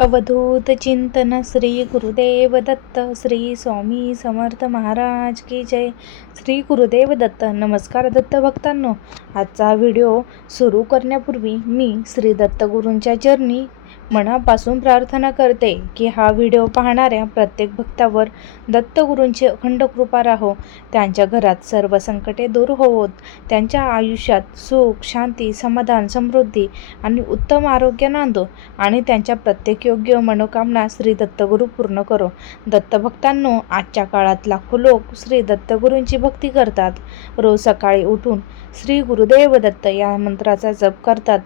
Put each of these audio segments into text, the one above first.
अवधूत चिंतन श्री गुरुदेव दत्त श्री स्वामी समर्थ महाराज की जय. श्री गुरुदेव दत्त. नमस्कार दत्त भक्तांनो. आजचा व्हिडिओ सुरू करण्यापूर्वी मी श्री दत्तगुरूंच्या चरणी मनापासून प्रार्थना करते की हा व्हिडिओ पाहणाऱ्या प्रत्येक भक्तावर दत्तगुरूंची अखंड कृपा राहो. त्यांच्या घरात सर्व संकटे दूर होवोत. त्यांच्या आयुष्यात सुख, शांती, समाधान, समृद्धी आणि उत्तम आरोग्य नांदो आणि त्यांच्या प्रत्येक योग्य मनोकामना श्री दत्तगुरू पूर्ण करो. दत्तभक्तांनो, आजच्या काळात लाखो लोक श्री दत्तगुरूंची भक्ती करतात. रोज सकाळी उठून श्री गुरुदेव दत्त या मंत्राचा जप करतात,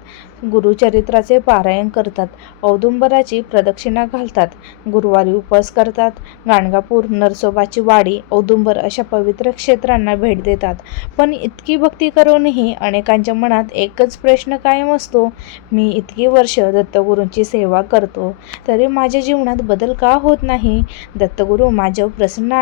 गुरुचरित्राचे पारायण करतात, औदुंबराची प्रदक्षिणा घालतात, गुरुवारी उपवास करतात, गाणगापूर, नरसोबाची वाडी, औदुंबर अशा पवित्र क्षेत्रांना भेट देतात. पण इतकी भक्ती करूनही अनेकांच्या मनात एकच प्रश्न कायम असतो, मी इतकी वर्ष दत्तगुरूंची सेवा करतो तरी माझ्या जीवनात बदल का होत नाही? दत्तगुरू माझ्यावर प्रसन्न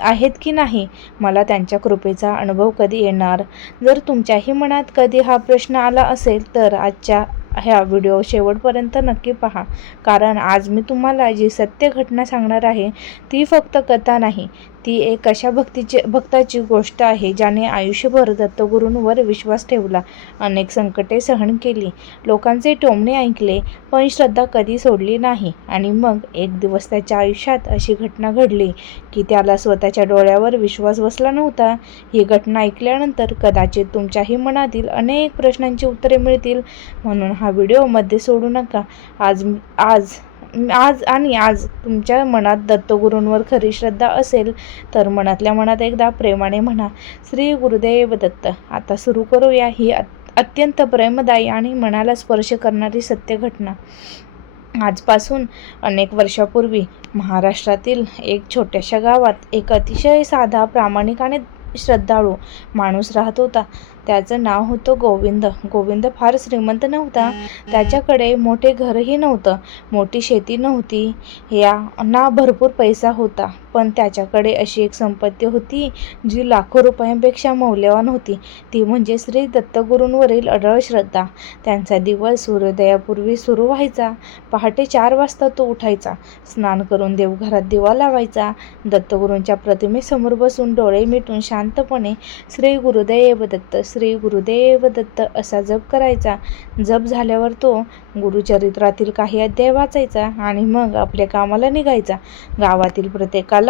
आहेत की नाही? मला त्यांच्या कृपेचा अनुभव कधी येणार? जर तुमच्याही मनात कधी हा प्रश्न आला असेल तर आजच्या ह्या व्हिडिओ शेवटपर्यंत नक्की पहा, कारण आज मी तुम्हाला जी सत्य घटना सांगणार आहे ती फक्त कथा नाही, ती एक अशा भक्ताची गोष्ट आहे ज्याने आयुष्यभर दत्तगुरूंवर विश्वास ठेवला, अनेक संकटे सहन केली, लोकांचे टोमणे ऐकले, पण श्रद्धा कधी सोडली नाही. आणि मग एक दिवस त्याच्या आयुष्यात अशी घटना घडली की त्याला स्वतःच्या डोळ्यावर विश्वास बसला नव्हता. ही घटना ऐकल्यानंतर कदाचित तुमच्याही मनातील अनेक प्रश्नांची उत्तरे मिळतील, म्हणून हा व्हिडिओ मध्ये सोडू नका. आज तुमच्या मनात दत्तगुरूंवर खरी श्रद्धा असेल तर मनातल्या मनात एकदा प्रेमाने म्हणा, श्री गुरुदेव दत्त. आता सुरू करूया ही अत्यंत प्रेमदायी आणि मनाला स्पर्श करणारी सत्य घटना. आजपासून अनेक वर्षापूर्वी महाराष्ट्रातील एक छोट्याशा गावात एक अतिशय साधा, प्रामाणिक आणि श्रद्धाळू माणूस राहत होता. त्याचं नाव होतं गोविंद. गोविंद फार श्रीमंत नव्हता. त्याच्याकडे मोठे घरही नव्हतं, मोठी शेती नव्हती, ना भरपूर पैसा होता. पण त्याच्याकडे अशी एक संपत्ती होती जी लाखो रुपयांपेक्षा मौल्यवान होती. ती म्हणजे श्री दत्तगुरूंवरील अढळ श्रद्धा. त्यांचा दिवस सूर्योदयापूर्वी सुरू व्हायचा. पहाटे 4 वाजता तो उठायचा, स्नान करून देवघरात दिवा लावायचा, दत्तगुरूंच्या प्रतिमेसमोर बसून डोळे मिटून शांतपणे श्री गुरुदेव दत्त, श्री गुरुदेव दत्त असा जप करायचा. जप झाल्यावर तो गुरुचरित्रातील काही अध्याय वाचायचा आणि मग आपल्या कामाला निघायचा. गावातील प्रत्येकाला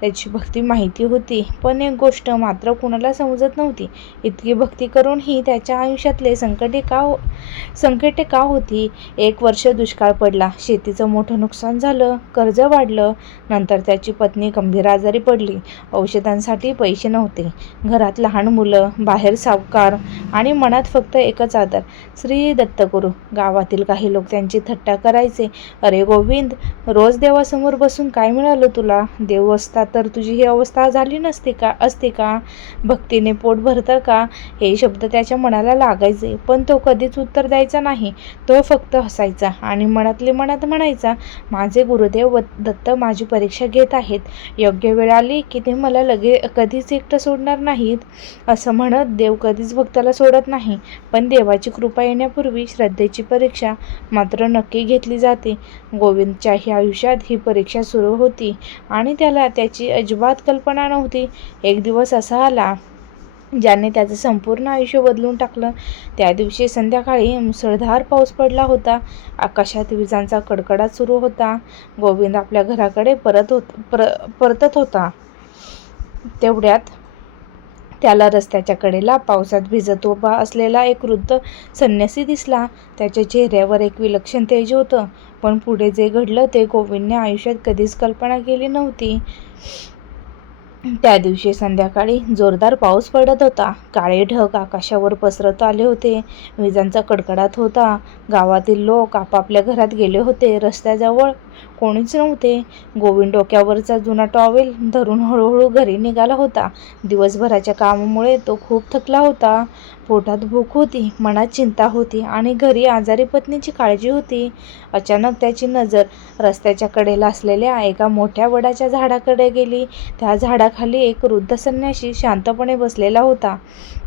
त्याची भक्ती माहिती होती, पण एक गोष्ट मात्र कुणाला समजत नव्हती, इतकी भक्ती करूनही त्याच्या आयुष्यातले संकटे का होती? 1 वर्ष दुष्काळ पडला, शेतीचं मोठं नुकसान झालं, कर्ज वाढलं, नंतर त्याची पत्नी गंभीर आजारी पडली, औषधांसाठी पैसे नव्हते, घरात लहान मुलं, बाहेर सावकार आणि मनात फक्त एकच आदर, श्री दत्तगुरू. गावातील काही लोक त्यांची थट्टा करायचे, अरे गोविंद, रोज देवासमोर बसून काय मिळालं तुला? देव असता तर तुझी ही अवस्था झाली असते का? भक्तीने पोट भरतं का? हे शब्द त्याच्या मनाला लागायचे, पण तो कधीच उत्तर द्यायचा नाही. तो फक्त हसायचा आणि मनातले मनात म्हणायचा, माझे गुरुदेव दत्त माझी परीक्षा घेत आहेत, योग्य वेळ आली की ते मला कधीच एकटं सोडणार नाहीत. असं म्हणत देव कधीच भक्ताला सोडत नाही, पण देवाची कृपा येण्यापूर्वी श्रद्धेची परीक्षा मात्र नक्की घेतली जाते. गोविंदच्याही आयुष्यात ही परीक्षा सुरू होती आणि त्याला त्याची अजिबात कल्पना नव्हती. एक दिवस असा आला ज्याने त्याचं संपूर्ण आयुष्य बदलून टाकलं. त्या दिवशी संध्याकाळी मुसळधार पाऊस पडला होता. आकाशात विजांचा कडकडाट सुरू होता. गोविंद आपल्या घराकडे परतत होता. तेवढ्यात त्याला रस्त्याच्या कडेला पावसात भिजत उभा असलेला एक वृद्ध संन्यासी दिसला. त्याच्या चेहऱ्यावर एक विलक्षण तेज होतं, पण पुढे जे घडलं ते गोविंदने आयुष्यात कधीच कल्पना केली नव्हती. त्या दिवशी संध्याकाळी जोरदार पाऊस पडत होता. काळे ढग आकाशावर पसरत आले होते. विजांचा कडकडाट होता. गावातील लोक आपापल्या घरात गेले होते. रस्त्याजवळ कोणीच नव्हते. गोविंद डोक्यावरचा जुना टॉवेल धरून हळूहळू घरी निघाला होता. दिवसभराच्या कामामुळे तो खूप थकला होता. पोटात भूक होती, मनात चिंता होती आणि घरी आजारी पत्नीची काळजी होती. अचानक त्याची नजर रस्त्याच्या कडेला असलेल्या एका मोठ्या वडाच्या झाडाकडे गेली. त्या झाडाखाली एक वृद्ध संन्यासी शांतपणे बसलेला होता.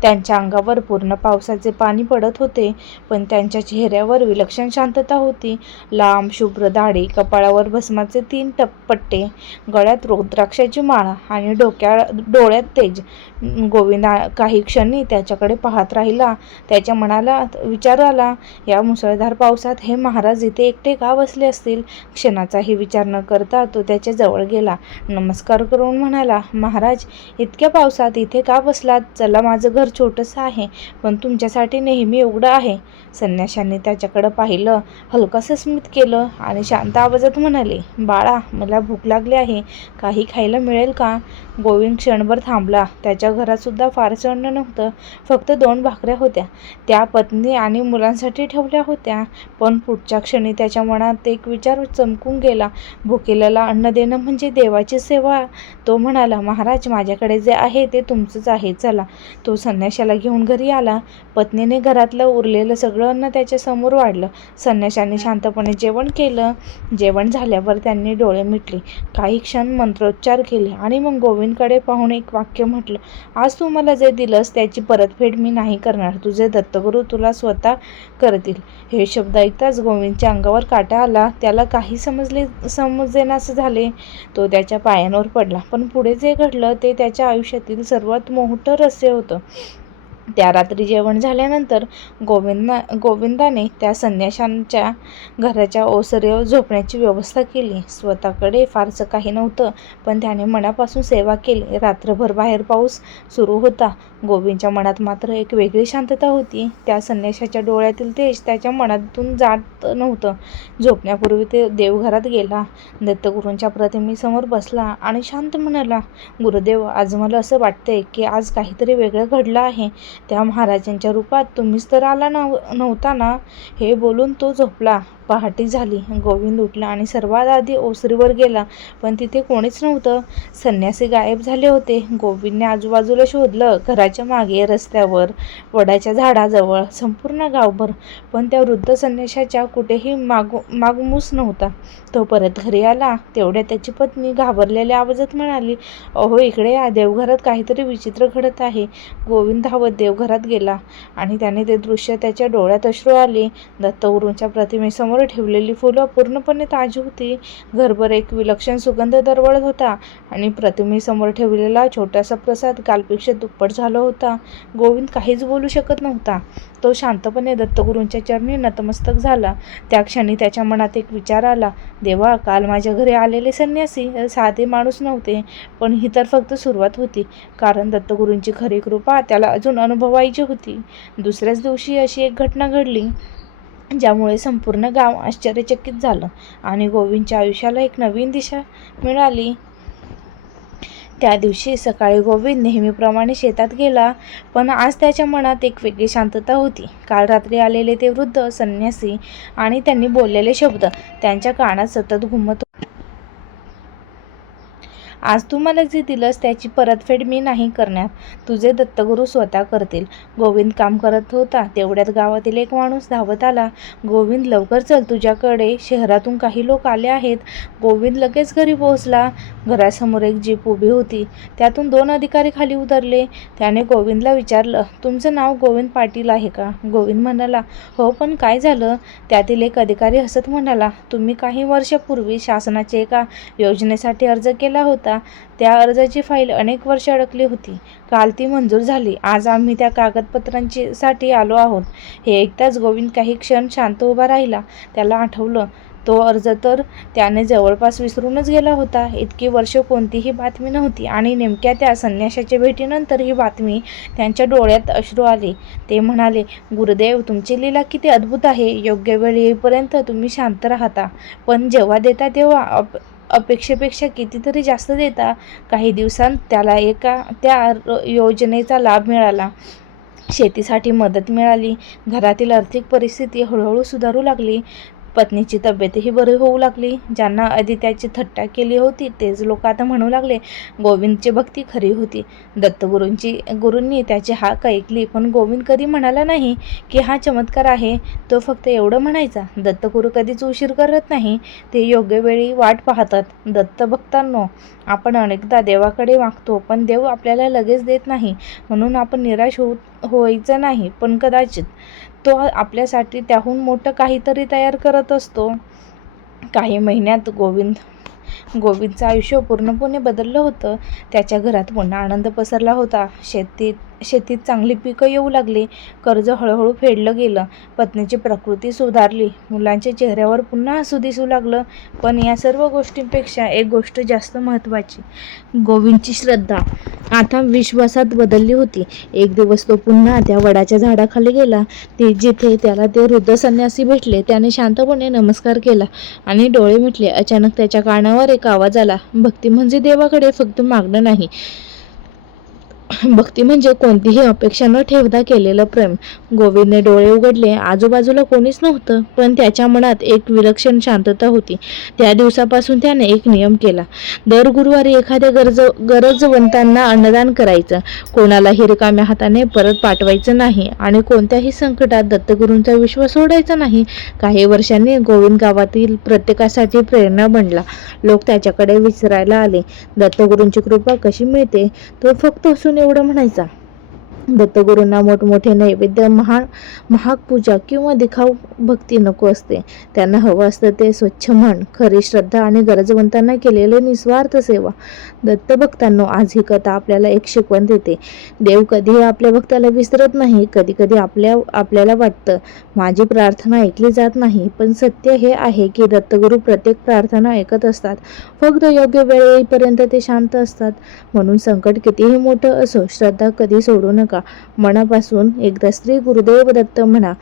त्यांच्या अंगावर पूर्ण पावसाचे पाणी पडत होते, पण त्यांच्या चेहऱ्यावर विलक्षण शांतता होती. लांब शुभ्र दाढी, कपाळावर भस्माचे 3 पट्टे, गळ्यात रुद्राक्षाची माळा आणि डोळ्यात तेज. गोविंद काही क्षणी त्याच्याकडे पाहत राहिला. त्याच्या मनाला विचार आला, या मुसळधार पावसात हे महाराज इथे एकटे का बसले असतील? क्षणाचाही विचार न करता तो त्याच्या जवळ गेला. नमस्कार करून म्हणाला, महाराज, इतक्या पावसात इथे का बसलात? चला, माझं घर छोटंसं आहे, पण तुमच्यासाठी नेहमी उघडं आहे. संन्याशांनी त्याच्याकडे पाहिलं, हलकंसं स्मित केलं आणि शांत आवाजात म्हणाले, बाळा, मला भूक लागली आहे, काही खायला मिळेल का? गोविंद क्षणभर थांबला. त्याच्या घरात सुद्धा फारसं अन्न नव्हतं. फक्त 2 भाकऱ्या होत्या. त्या पत्नी आणि मुलांसाठी ठेवल्या होत्या. पण पुढच्या क्षणी त्याच्या मनात एक विचार चमकून गेला. भुकेल्याला अन्न देणं म्हणजे देवाची सेवा. तो म्हणाला, महाराज, माझ्याकडे जे आहे ते तुमचंच आहे, चला. तो संन्याशाला घेऊन घरी आला. पत्नीने घरातलं उरलेलं सगळं अन्न त्याच्या समोर वाढलं. संन्याशाने शांतपणे जेवण केलं. जेवण झाल्यावर त्यांनी डोळे मिटले, काही क्षण मंत्रोच्चार केले आणि मग गोविंदकडे पाहून एक वाक्य म्हटलं, आज तू मला जे दिलंस त्याची परतफेड मी नाही करणार. तुझे दत्तगुरू तुला स्वतः करतील. हे शब्द ऐकताच गोविंदच्या अंगावर काटा आला. त्याला काही समजेनासे झाले. तो त्याच्या पायांवर पडला. पण पुढे जे घडलं ते त्याच्या आयुष्यातील सर्वात मोठं रहस्य होतं. त्या रात्री जेवण झाल्यानंतर गोविंदाने त्या संन्याशांच्या घराच्या ओसरीवर झोपण्याची व्यवस्था केली. स्वतःकडे फारसं काही नव्हतं, पण त्याने मनापासून सेवा केली. रात्रभर बाहेर पाऊस सुरू होता. गोविंदच्या मनात मात्र एक वेगळी शांतता होती. त्या संन्याशाच्या डोळ्यातील तेज त्याच्या मनातून जात नव्हतं. झोपण्यापूर्वी ते देवघरात गेला. दत्तगुरूंच्या प्रतिमेसमोर बसला आणि शांत म्हणाला, गुरुदेव, आज मला असं वाटतंय की आज काहीतरी वेगळं घडलं आहे. त्या महाराजांच्या रूपात तुम्हीच तर आला नव्हता ना? हे बोलून तो झोपला. पहाटे झाली. गोविंद उठला आणि सर्वात आधी ओसरीवर गेला, पण तिथे कोणीच नव्हतं. संन्यासी गायब झाले होते. गोविंदने आजूबाजूला शोधलं, घराच्या मागे, रस्त्यावर, वडाच्या झाडाजवळ, संपूर्ण गावभर, पण त्या वृद्ध संन्याशाच्या कुठेही मागमूस नव्हता. तो परत घरी आला. तेवढ्यात त्याची पत्नी घाबरलेल्या आवाजात म्हणाली, अहो, इकडे या, देवघरात काहीतरी विचित्र घडत आहे. गोविंद धावत देवघरात गेला आणि त्याने ते दृश्य त्याच्या डोळ्यात अश्रू आले. दत्तगुरूंच्या प्रतिमेसमोर ठेवलेली फुलं पूर्णपणे ताजी होती. घरभर एक विलक्षण सुगंध दरवळत होता आणि प्रतिमेसमोर ठेवलेला छोटासा प्रसाद कालपेक्षा दुप्पट झाला होता. गोविंद काहीच बोलू शकत नव्हता. तो शांतपणे दत्तगुरूंच्या चरणी नतमस्तक झाला. त्या क्षणी त्याच्या मनात एक विचार आला, देवा, काल माझ्या घरी आलेले संन्यासी साधे माणूस नव्हते, पण ही तर फक्त सुरुवात होती, कारण दत्तगुरूंची खरी कृपा त्याला अजून अनुभवायची होती. दुसऱ्याच दिवशी अशी एक घटना घडली ज्यामुळे संपूर्ण गाव आश्चर्यचकित झालं आणि गोविंदच्या आयुष्याला एक नवीन दिशा मिळाली. त्या दिवशी सकाळी गोविंद नेहमीप्रमाणे शेतात गेला, पण आज त्याच्या मनात एक वेगळी शांतता होती. काल रात्री आलेले ते वृद्ध संन्यासी आणि त्यांनी बोललेले शब्द त्यांच्या कानात सतत घुमत होते. आज तू मला जे दिलंस त्याची परतफेड मी नाही करणार. तुझे दत्तगुरू स्वतः करतील. गोविंद काम करत होता. तेवढ्यात गावातील एक माणूस धावत आला. गोविंद, लवकर चल, तुझ्याकडे शहरातून काही लोक आले आहेत. गोविंद लगेच घरी पोहोचला. घरासमोर एक जीप उभी होती. त्यातून 2 अधिकारी खाली उतरले. त्याने गोविंदला विचारलं, तुमचं नाव गोविंद पाटील आहे का? गोविंद म्हणाला, हो, पण काय झालं? त्यातील एक अधिकारी हसत म्हणाला, तुम्ही काही वर्षापूर्वी शासनाच्या एका योजनेसाठी अर्ज केला होता. त्या अर्जाची फाईल अनेक वर्षे अडकली होती. काल ती मंजूर झाली. आज आम्ही त्या कागदपत्रांसाठी आलो आहोत. हे ऐकताच गोविंद काही क्षण शांत उभा राहिला. त्याला आठवलं, तो अर्ज तर त्याने जवळपास विसरूनच गेला होता. इतकी वर्ष कोणतीही बातमी नव्हती आणि नेमक्या त्या संन्याशाच्या भेटीनंतर ही बातमी. त्यांच्या डोळ्यात अश्रू आले. ते म्हणाले, गुरुदेव, तुमची लीला किती अद्भुत आहे. योग्य वेळ येईपर्यंत तुम्ही शांत राहता, पण जेव्हा देता तेव्हा अपेक्षेपेक्षा कितीतरी जास्त देता. काही दिवसांत त्याला त्या योजनेचा लाभ मिळाला. शेतीसाठी मदत मिळाली. घरातील आर्थिक परिस्थिती हळूहळू सुधारू लागली. पत्नीची तब्येतही बरी होऊ लागली. ज्यांना आधी त्याची थट्टा केली होती तेच लोक आता म्हणू लागले गोविंदची भक्ती खरी होती. गुरूंनी त्याची हाक ऐकली, पण गोविंद कधी म्हणाला नाही की हा चमत्कार आहे. तो फक्त एवढं म्हणायचा, दत्तगुरू कधीच उशीर करत नाही, ते योग्य वेळी वाट पाहतात. दत्तभक्तांनो, आपण अनेकदा देवाकडे मागतो, पण देव आपल्याला लगेच देत नाही. म्हणून आपण निराश व्हायचं नाही, पण कदाचित तो आपल्यासाठी त्याहून मोठं काहीतरी तयार करत असतो. काही महिन्यात गोविंदचं आयुष्य पूर्णपणे बदललं होतं. त्याच्या घरात पुन्हा आनंद पसरला होता. शेतीत चांगली पिकं येऊ लागली. कर्ज हळूहळू फेडलं गेलं. पत्नीची प्रकृती सुधारली. मुलांच्या चेहऱ्यावर पुन्हा हसू दिसू लागलं. पण या सर्व गोष्टींपेक्षा एक गोष्ट जास्त महत्त्वाची, गोविंदची श्रद्धा आता विश्वासात बदलली होती. एक दिवस तो पुन्हा त्या वडाच्या झाडाखाली गेला, जिथे त्याला ते वृद्ध संन्यासी भेटले. त्याने शांतपणे नमस्कार केला आणि डोळे मिटले. अचानक त्याच्या कानावर एक आवाज आला, भक्ती म्हणजे देवाकडे फक्त मागणं नाही, भक्ती म्हणजे कोणतीही अपेक्षा न ठेवता केलेलं प्रेम. गोविंदने डोळे उघडले. आजूबाजूला कोणीच नव्हतं, पण त्याच्या मनात एक विलक्षण शांतता होती. त्या दिवसापासून त्याने एक नियम केला. दर गुरुवारी एखाद्या गरजवंतांना अन्नदान करायचं. कोणालाही रिकाम्या हाताने परत पाठवायचं नाही आणि कोणत्याही संकटात दत्तगुरूंचा विश्वास सोडायचा नाही. काही वर्षांनी गोविंद गावातील प्रत्येकासाठी प्रेरणा बनला. लोक त्याच्याकडे विचारायला आले, दत्तगुरूंची कृपा कशी मिळते? तो फक्त एवढं म्हणायचा, दत्तगुरूंना मोठमोठे नैवेद्य, महाग पूजा किंवा दिखाऊ भक्ती नको असते. त्यांना हवं असतं ते स्वच्छ मन, खरी श्रद्धा आणि गरजवंतांना केलेले निस्वार्थ सेवा. दत्तभक्तांनो, आज ही कथा आपल्याला एक शिकवण देते. देव कधीही आपल्या भक्ताला विसरत नाही. कधी कधी आपल्याला वाटतं माझी प्रार्थना ऐकली जात नाही, पण सत्य हे आहे की दत्तगुरू प्रत्येक प्रार्थना ऐकत असतात. फक्त योग्य वेळ येईपर्यंत ते शांत असतात. म्हणून संकट कितीही मोठं असो, श्रद्धा कधी सोडू नका. मनापासून एकदा श्री गुरुदेव दत्त म्हणा.